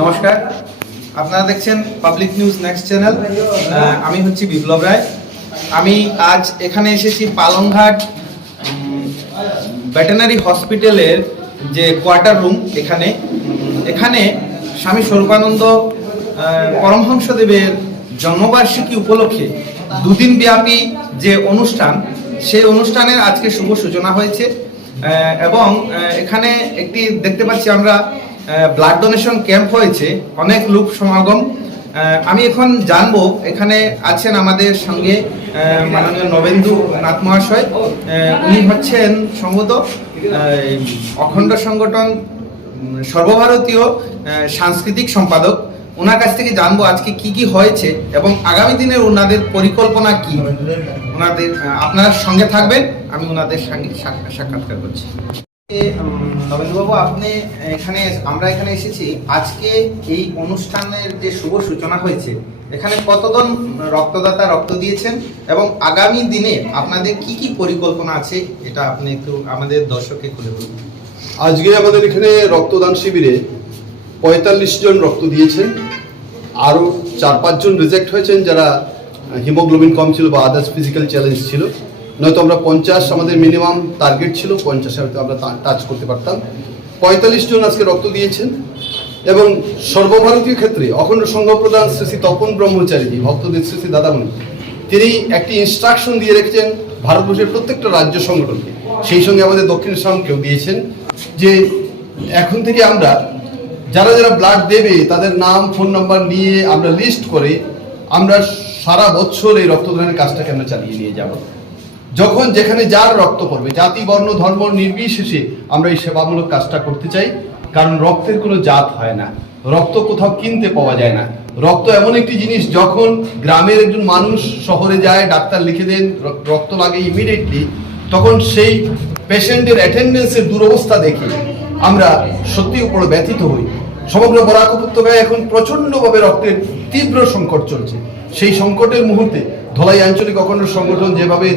নমস্কার, আপনারা দেখছেন পাবলিক নিউজ নেক্সট চ্যানেল। আমি হচ্ছি বিপ্লব রায়। আমি আজ এখানে এসেছি পালংঘাট ভেটেরিনারি হসপিটালের যে কোয়ার্টার রুম, এখানে স্বামী স্বরূপানন্দ পরমহংসদেবের জন্মবার্ষিকী উপলক্ষে দুদিন ব্যাপী যে অনুষ্ঠান, সেই অনুষ্ঠানের আজকে শুভ সূচনা হয়েছে এবং এখানে একটি দেখতে পাচ্ছি আমরা ব্লাড ডোনেশন ক্যাম্প হয়েছে, অনেক লোক সমাগম। আমি এখন জানবো, এখানে আছেন আমাদের সঙ্গে মাননীয় নবেন্দু নাথ মহাশয়, উনি হচ্ছেন সম্ভবত অখণ্ড সংগঠন সর্বভারতীয় সাংস্কৃতিক সম্পাদক। ওনার কাছ থেকে জানবো আজকে কি কি হয়েছে এবং আগামী দিনের ওনাদের পরিকল্পনা কি। ওনাদের আপনারা সঙ্গে থাকবেন, আমি ওনাদের সঙ্গে সাক্ষাৎকার করছি। নবেন্দুবাবু, আমরা এখানে এসেছি আজকে এই অনুষ্ঠানের যে শুভ সূচনা হয়েছে, এখানে কতজন রক্তদাতা রক্ত দিয়েছেন এবং আগামী দিনে আপনাদের কি কি পরিকল্পনা আছে, এটা আপনি একটু আমাদের দর্শককে খুলে বলুন। আজকে আমাদের এখানে রক্তদান শিবিরে 45 জন রক্ত দিয়েছেন, আরও 4-5 জন রিজেক্ট হয়েছেন যারা হিমোগ্লোবিন কম ছিল বা আদার্স ফিজিক্যাল চ্যালেঞ্জ ছিল। নয়তো আমরা 50 আমাদের মিনিমাম টার্গেট ছিল, 50 হয়তো আমরা টাচ করতে পারতাম। 45 জন আজকে রক্ত দিয়েছেন এবং সর্বভারতীয় ক্ষেত্রে অখণ্ড সংঘ প্রধান শ্রী শ্রী তপন ব্রহ্মচারীজি, ভক্তদের শ্রী শ্রী দাদামণি, তিনি একটি ইনস্ট্রাকশন দিয়ে রেখেছেন ভারতবর্ষের প্রত্যেকটা রাজ্য সংগঠনকে, সেই সঙ্গে আমাদের দক্ষিণেশ্বরকেও দিয়েছেন যে এখন থেকে আমরা যারা যারা ব্লাড দেবে তাদের নাম ফোন নাম্বার নিয়ে আমরা লিস্ট করে আমরা সারা বছর এই রক্তদানের কাজটাকে আমরা চালিয়ে নিয়ে যাব। যখন যেখানে যার রক্ত পড়বে, জাতি বর্ণ ধর্ম নির্বিশেষে আমরা এই সেবামূলক কাজটা করতে চাই, কারণ রক্তের কোনো জাত হয় না, রক্ত কোথাও কিনতে পাওয়া যায় না। রক্ত এমন একটি জিনিস, যখন গ্রামের একজন মানুষ শহরে যায়, ডাক্তার লিখে দেন রক্ত লাগে ইমিডিয়েটলি, তখন সেই পেশেন্টের অ্যাটেন্ডেন্সের দুরবস্থা দেখে আমরা সত্যি উপরে ব্যথিত হই। সমগ্র বরাক উপত্যকায় এখন প্রচণ্ডভাবে রক্তের তীব্র সংকট চলছে। সেই সংকটের মুহূর্তে ধলাই আঞ্চলিক অখণ্ড সংগঠন যেভাবে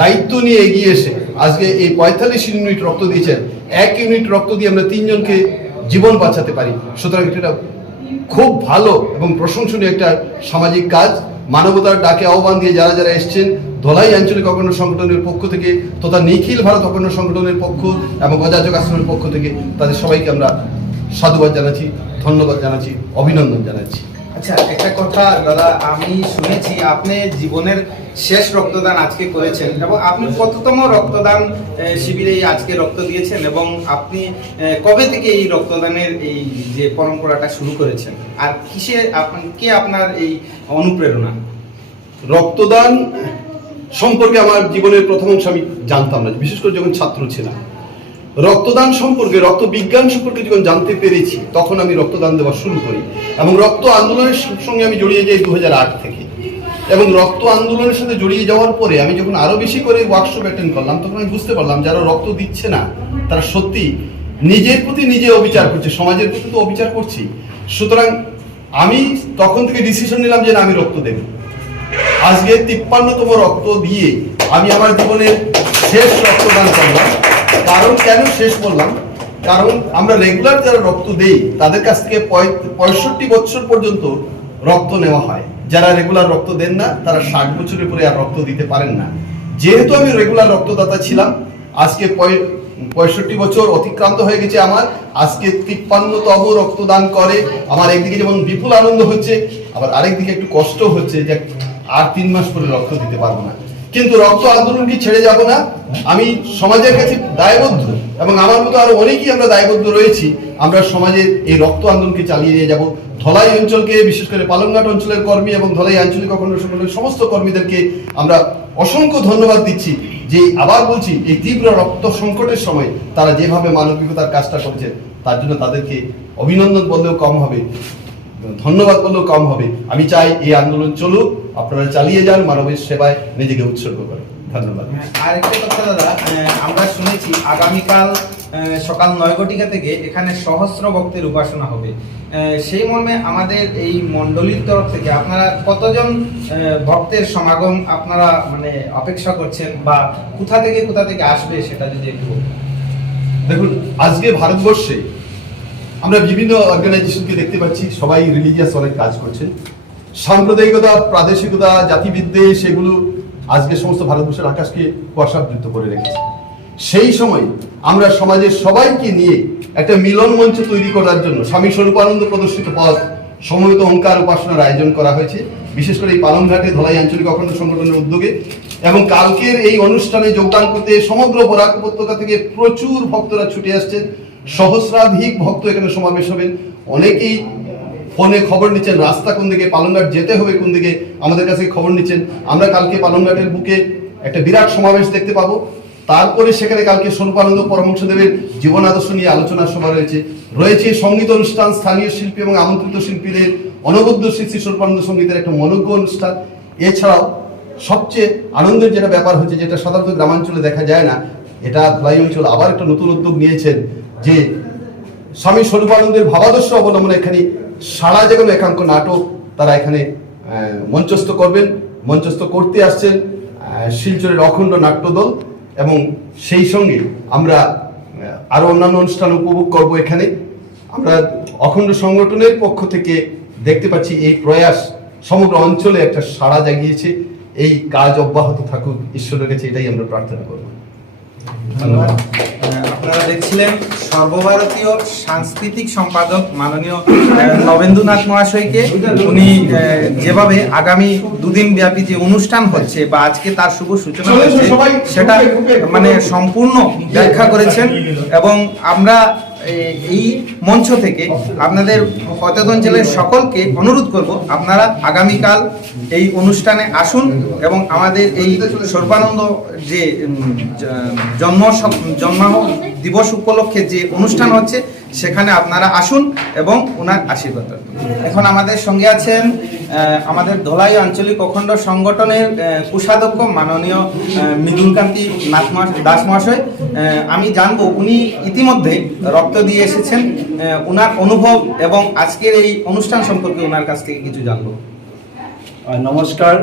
দায়িত্ব নিয়ে এগিয়ে এসে আজকে এই 45 ইউনিট রক্ত দিয়েছেন, 1 ইউনিট রক্ত দিয়ে আমরা 3 জনকে জীবন বাঁচাতে পারি। সুতরাং এটা খুব ভালো এবং প্রশংসনীয় একটা সামাজিক কাজ। মানবতার ডাকে আহ্বান দিয়ে যারা যারা এসছেন, ধলাই আঞ্চলিক অখণ্ড সংগঠনের পক্ষ থেকে তথা নিখিল ভারত অখণ্ড সংগঠনের পক্ষ এবং অযাচক আশ্রমের পক্ষ থেকে তাদের সবাইকে আমরা সাধুবাদ জানাচ্ছি, ধন্যবাদ জানাচ্ছি, অভিনন্দন জানাচ্ছি। আচ্ছা, একটা কথা দাদা, আমি শুনেছি আপনি জীবনের শেষ রক্তদান আজকে করেছেন এবং আপনি কততম রক্তদান শিবিরে আজকে রক্ত দিয়েছেন এবং আপনি কবে থেকে এই রক্তদানের এই যে পরম্পরাটা শুরু করেছেন, আর কে আপনার এই অনুপ্রেরণা? রক্তদান সম্পর্কে আমার জীবনের প্রথম অংশ আমি জানতাম না, বিশেষ করে যখন ছাত্র ছিলাম। রক্তদান সম্পর্কে, রক্ত বিজ্ঞান সম্পর্কে যখন জানতে পেরেছি, তখন আমি রক্তদান দেওয়া শুরু করি এবং রক্ত আন্দোলনের সঙ্গে আমি জড়িয়ে যাই 2008 থেকে। এবং রক্ত আন্দোলনের সাথে জড়িয়ে যাওয়ার পরে আমি যখন আরো বেশি করে ওয়ার্কশপ অ্যাটেন্ড করলাম, তখন আমি বুঝতে পারলাম যারা রক্ত দিচ্ছে না তারা সত্যি নিজের প্রতি নিজে অবিচার করছে, সমাজের প্রতি তো অবিচার করছি। সুতরাং আমি তখন থেকে ডিসিশন নিলাম যে না, আমি রক্ত দেব। আজকে 53তম রক্ত দিয়ে আমি আমার জীবনের শেষ রক্তদান করলাম। কারণ কেন শেষ বললাম, কারণ আমরা রেগুলার যারা রক্ত দেই তাদের কাছ থেকে 65 বছর পর্যন্ত রক্ত নেওয়া হয়। যারা রেগুলার রক্ত দেন না তারা 60 বছরের পরে আর রক্ত দিতে পারেন না। যেহেতু আমি রেগুলার রক্তদাতা ছিলাম, আজকে 65 বছর অতিক্রান্ত হয়ে গেছে আমার, আজকে 53তম রক্তদান করে আমার একদিকে যেমন বিপুল আনন্দ হচ্ছে, আবার আরেকদিকে একটু কষ্ট হচ্ছে যে আর 3 মাস পরে রক্ত দিতে পারবো না। কিন্তু রক্ত আন্দোলনকে ছেড়ে যাব না, আমি সমাজের কাছে দায়বদ্ধ এবং আমার মতো আরো অনেকেই আমরা দায়বদ্ধ রয়েছি। আমরা সমাজের এই রক্ত আন্দোলনকে চালিয়ে নিয়ে যাব। ধলাই অঞ্চলকে, বিশেষ করে পালংঘাট অঞ্চলের কর্মী এবং ধলাই আঞ্চলিক অখণ্ড সংগঠনের সমস্ত কর্মীদেরকে আমরা অসংখ্য ধন্যবাদ দিচ্ছি যে, আবার বলছি, এই তীব্র রক্ত সংকটের সময় তারা যেভাবে মানবিকতার কাজটা করছে, তার জন্য তাদেরকে অভিনন্দন বললেও কম হবে, ধন্যবাদ বললেও কম হবে। আমি চাই এই আন্দোলন চলুক, আপনারা চালিয়ে যান, মানবের সেবায় নিজেকে উৎসর্গ করেন। ধন্যবাদ। আর একটা কথা দাদা, আমরা শুনেছি আগামীকাল সকাল 9 ঘটিকা থেকে এখানে সহস্র ভক্তের উপাসনা হবে। সেই মর্মে আমাদের এই মণ্ডলীর তরফ থেকে আপনারা কতজন ভক্তের সমাগম আপনারা মানে অপেক্ষা করছেন, বা কোথা থেকে আসবে সেটা যদি একটু। দেখুন, আজকে ভারতবর্ষে আমরা বিভিন্ন অর্গানাইজেশনকে দেখতে পাচ্ছি, সবাই রিলিজিয়াস অনেক কাজ করছেন। সাম্প্রদায়িকতা, প্রাদেশিকতা, জাতিবিদ্বেষ এগুলো আজকে সমস্ত ভারতবর্ষের আকাশকে কুয়াশাবৃত করে রেখেছে। সেই সময় আমরা সমাজের সবাইকে নিয়ে একটা মিলন মঞ্চ তৈরি করার জন্য স্বামী স্বরূপানন্দ প্রদর্শিত পথ সমবেত ওঙ্কার উপাসনার আয়োজন করা হয়েছে, বিশেষ করে এই পালংঘাটে ধলাই আঞ্চলিক অখণ্ড সংগঠনের উদ্যোগে। এবং কালকের এই অনুষ্ঠানে যোগদান করতে সমগ্র বরাক উপত্যকা থেকে প্রচুর ভক্তরা ছুটে আসছেন। সহস্রাধিক ভক্ত এখানে সমাবেশ হবেন। অনেকেই ফোনে খবর নিচ্ছেন রাস্তা কোন দিকে, পালংঘাট যেতে হবে কোন দিকে, আমাদের কাছে খবর নিচ্ছেন। আমরা কালকে পালংঘাটের বুকে একটা বিরাট সমাবেশ দেখতে পাবো। তারপরে সেখানে কালকে স্বরূপানন্দ পরমহংসদেবের জীবন আদর্শ নিয়ে আলোচনা সভা রয়েছে সঙ্গীত অনুষ্ঠান, স্থানীয় শিল্পী এবং আমন্ত্রিত শিল্পীদের অনবদ্য শ্রী শ্রী স্বরূপানন্দ সঙ্গীতের একটা মনোজ্ঞ অনুষ্ঠান। এছাড়াও সবচেয়ে আনন্দের যেটা ব্যাপার হচ্ছে, যেটা সাধারণত গ্রামাঞ্চলে দেখা যায় না, এটা ধলাই অঞ্চল আবার একটা নতুন উদ্যোগ নিয়েছেন যে স্বামী স্বরূপানন্দের ভাবাদর্শ অবলম্বনে এখানে সারা যেগুলো একাঙ্ক নাটক তারা এখানে মঞ্চস্থ করবেন, মঞ্চস্থ করতে আসছেন শিলচরের অখণ্ড নাট্যদল। এবং সেই সঙ্গে আমরা আরো অন্যান্য অনুষ্ঠান উপভোগ করব। এখানে আমরা অখণ্ড সংগঠনের পক্ষ থেকে দেখতে পাচ্ছি এই প্রয়াস সমগ্র অঞ্চলে একটা সাড়া জাগিয়েছে। এই কাজ অব্যাহত থাকুক, ঈশ্বরের কাছে এটাই আমরা প্রার্থনা করব। ধন্যবাদ। আপনারা দেখছিলেন সর্বভারতীয় সাংস্কৃতিক সম্পাদক মাননীয় নবেন্দুনাথ মহাশয়কে। উনি যেভাবে আগামী দুদিন ব্যাপী যে অনুষ্ঠান হচ্ছে বা আজকে তার শুভ সূচনা হয়েছে সেটা মানে সম্পূর্ণ ব্যাখ্যা করেছেন। এবং আমরা এই মঞ্চ থেকে আপনাদের পতেত অঞ্চলের সকলকে অনুরোধ করব, আপনারা আগামীকাল এই অনুষ্ঠানে আসুন এবং আমাদের এই স্বরূপানন্দ যে জন্ম দিবস উপলক্ষে যে অনুষ্ঠান হচ্ছে সেখানে আপনারা আসুন এবং ওনার আশীর্বাদ পাবেন। এখন আমাদের সঙ্গে আছেন আমাদের ধলাই আঞ্চলিক অখণ্ড সংগঠনের কোষাধ্যক্ষ মাননীয় মৃদুলকান্তি দাস মহাশয়। আমি জানবো উনি ইতিমধ্যে রক্ত দিয়ে এসেছেন, ওনার অনুভব এবং আজকের এই অনুষ্ঠান সম্পর্কে ওনার কাছ থেকে কিছু জানবো। নমস্কার।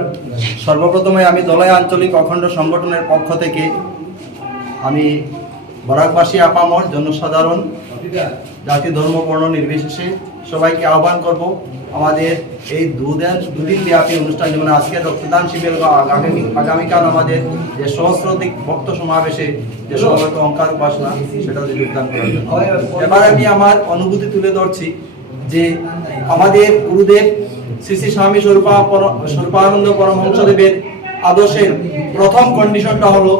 সর্বপ্রথমে আমি ধলাই আঞ্চলিক অখণ্ড সংগঠনের পক্ষ থেকে আমি বরাকবাসী আপামর জনসাধারণ জাতি ধর্ম বর্ণ নির্বিশেষে সবাইকে আহ্বান করব আমাদের এই দুদিন ব্যাপী অনুষ্ঠান, যেমন আজকে রক্তদান শিবির বা আগামীকাল আমাদের যে সহস্রাধিক ভক্ত সমাবেশে যে সমবেত ওঙ্কার উপাসনা সেটাতে যোগদান করার জন্য। এবার আমি আমার অনুভূতি তুলে ধরছি যে আমাদের গুরুদেব শ্রী শ্রী স্বামী স্বরূপানন্দ পরমহংসদেবের আদর্শের প্রথম কন্ডিশনটা হলো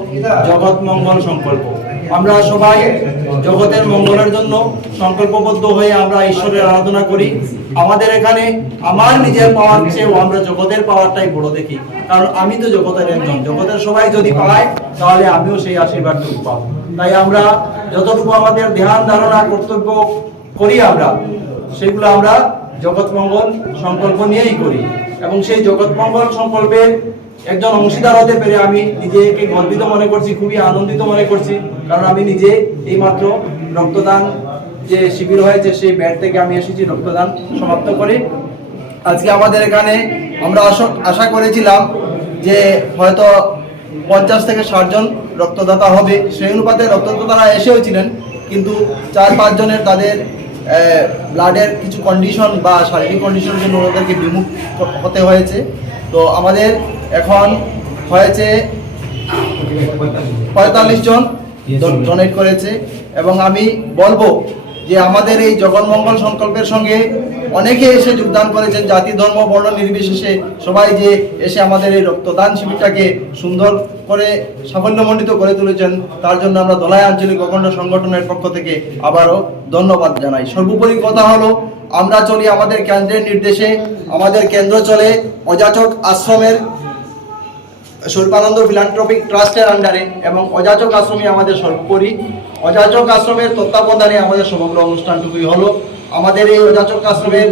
জগৎ মঙ্গল সংকল্প। আমরা সবাই জগতের মঙ্গলের জন্য সংকল্পবদ্ধ হয়ে আমরা ঈশ্বরের আরাধনা করি। আমাদের এখানে আমার নিজের পাওয়ার চেয়েও আমরা জগতের পাওয়ারটাই বড় দেখি, কারণ আমি তো জগতের একজন, জগতের সবাই যদি পায় তাহলে আমিও সেই আশীর্বাদটুকু পাবো। তাই আমরা যতটুকু আমাদের ধ্যান ধারণা কর্তব্য করি আমরা সেগুলো আমরা জগৎ মঙ্গল সংকল্প নিয়েই করি। এবং সেই জগৎ মঙ্গল সংকল্পের একজন অংশীদার হতে পেরে আমি নিজেকে গর্বিত মনে করছি, খুবই আনন্দিত মনে করছি। কারণ আমি নিজে এইমাত্র রক্তদান যে শিবির হয়েছে সেই ব্যাট থেকে আমি এসেছি রক্তদান সমাপ্ত করে। আজকে আমাদের এখানে আমরা আশা করেছিলাম যে হয়তো 50 থেকে 60 জন রক্তদাতা হবে, সেই অনুপাতে রক্তদাতারা এসেও ছিলেন, কিন্তু 4-5 জনের তাদের ব্লাডের কিছু কন্ডিশন বা শারীরিক কন্ডিশনের জন্য ওদেরকে বিমুখ হতে হয়েছে। তো আমাদের এখন হয়েছে 45 জন ডোনেট করেছে। এবং আমি বলবো যে আমাদের এই জগন্মঙ্গল সংকল্পের সঙ্গে অনেকে এসে যোগদান করেছেন, জাতি ধর্ম বর্ণ নির্বিশেষে সবাই যে এসে আমাদের এই রক্তদান শিবিরটাকে সুন্দর করে সাফল্যমণ্ডিত করে তুলেছেন, তার জন্য আমরা ধলাই আঞ্চলিক অখণ্ড সংগঠনের পক্ষ থেকে আবারও ধন্যবাদ জানাই। সর্বোপরি কথা হলো, আমরা চলি আমাদের কেন্দ্রের নির্দেশে। আমাদের কেন্দ্র চলে অযাচক আশ্রমের স্বরূপানন্দ ফিলান্থ্রপিক ট্রাস্টের আন্ডারে, এবং অযাচক আশ্রমে আমাদের সর্বোপরি অযাচক আশ্রমের তত্ত্বাবধানে আমাদের সমগ্র অনুষ্ঠানটুকুই হলো। আমাদের এই অযাচক আশ্রমের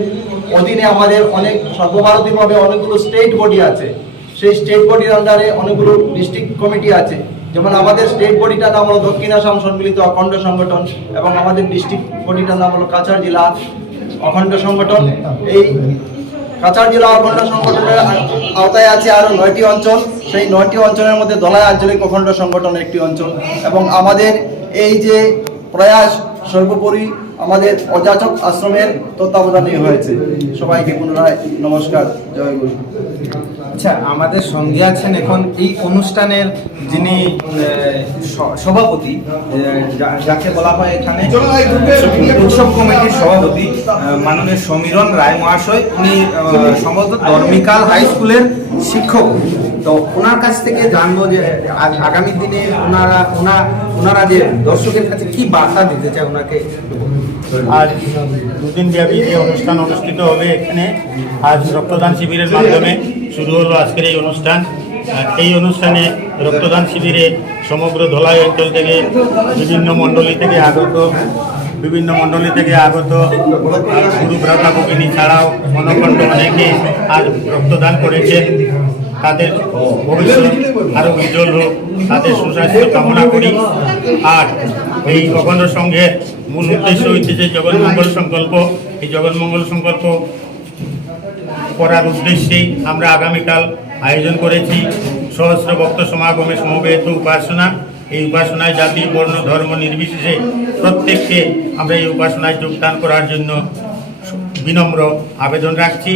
অধীনে আমাদের অনেক সর্বভারতীয়ভাবে অনেকগুলো স্টেট বডি আছে। সেই স্টেট বডির আন্ডারে অনেকগুলো ডিস্ট্রিক্ট কমিটি আছে। যেমন আমাদের স্টেট বডিটার নাম হলো দক্ষিণ আসাম সম্মিলিত অখণ্ড সংগঠন, এবং আমাদের ডিস্ট্রিক্ট বডিটার নাম হলো কাছাড় জেলা অখণ্ড সংগঠন। এই কাছাড় জেলা অখণ্ড সংগঠনের আওতায় আছে আরো 9টি অঞ্চল। সেই 9টি অঞ্চলের মধ্যে ধলাই আঞ্চলিক অখণ্ড সংগঠন একটি অঞ্চল। এবং আমাদের এই যে প্রয়াস সর্বোপরি আমাদের অযাচক আশ্রমের তত্ত্বাবধানে হয়েছে। সবাইকে পুনরায় নমস্কার, জয় গুরু। আচ্ছা, আমাদের সঙ্গে আছেন এখন এই অনুষ্ঠানের যিনি সভাপতি, যাকে বলা হয় এখানে উৎসব কমিটির সভাপতি মাননীয় সমীরণ রায় মহাশয়। উনি সম্ভবত ধর্মিকাল হাই স্কুলের শিক্ষক। তো ওনার কাছ থেকে জানবো যে আগামী দিনে ওনারা যে দর্শকের কাছে কি বার্তা দিতে চায় ওনাকে। আজ দুদিন ব্যাপী যে অনুষ্ঠান অনুষ্ঠিত হবে এখানে, আজ রক্তদান শিবিরের মাধ্যমে শুরু হলো আজকের এই অনুষ্ঠান। এই অনুষ্ঠানে রক্তদান শিবিরে সমগ্র ধলাই অঞ্চল থেকে বিভিন্ন মণ্ডলী থেকে আগত গুরু ভ্রাতা ভগিনী ছাড়াও মনখণ্ড অনেকে আজ রক্তদান করেছেন। তাদের ভবিষ্যৎ আরও উজ্জ্বল হোক, তাদের সুস্বাস্থ্য কামনা করি। আর এই অখণ্ড সংঘের মূল উদ্দেশ্য হচ্ছে যে জগন্মঙ্গল সংকল্প। এই জগন্মঙ্গল সংকল্প করার উদ্দেশ্যেই আমরা আগামীকাল আয়োজন করেছি সহস্র ভক্ত সমাগমে সমবেত উপাসনা। এই উপাসনায় জাতি, বর্ণ, ধর্ম নির্বিশেষে প্রত্যেককে আমরা এই উপাসনায় যোগদান করার জন্য বিনম্র আবেদন রাখছি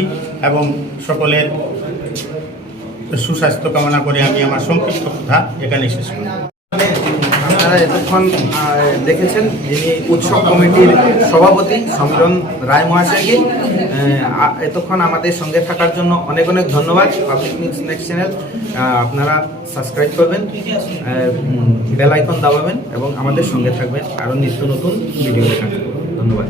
এবং সকলের সুস্বাস্থ্য কামনা করে আমি আমার সংক্ষিপ্ত কথা এখানে শেষ করি। আপনারা এতক্ষণ দেখেছেন যিনি উৎসব কমিটির সভাপতি সমীরণ রায় মহাশয়কে। এতক্ষণ আমাদের সঙ্গে থাকার জন্য অনেক অনেক ধন্যবাদ। পাবলিক নিউজ নেক্সট চ্যানেল আপনারা সাবস্ক্রাইব করবেন, বেল আইকন দাবাবেন এবং আমাদের সঙ্গে থাকবেন আরও নিত্য নতুন ভিডিও দেখার জন্য। ধন্যবাদ।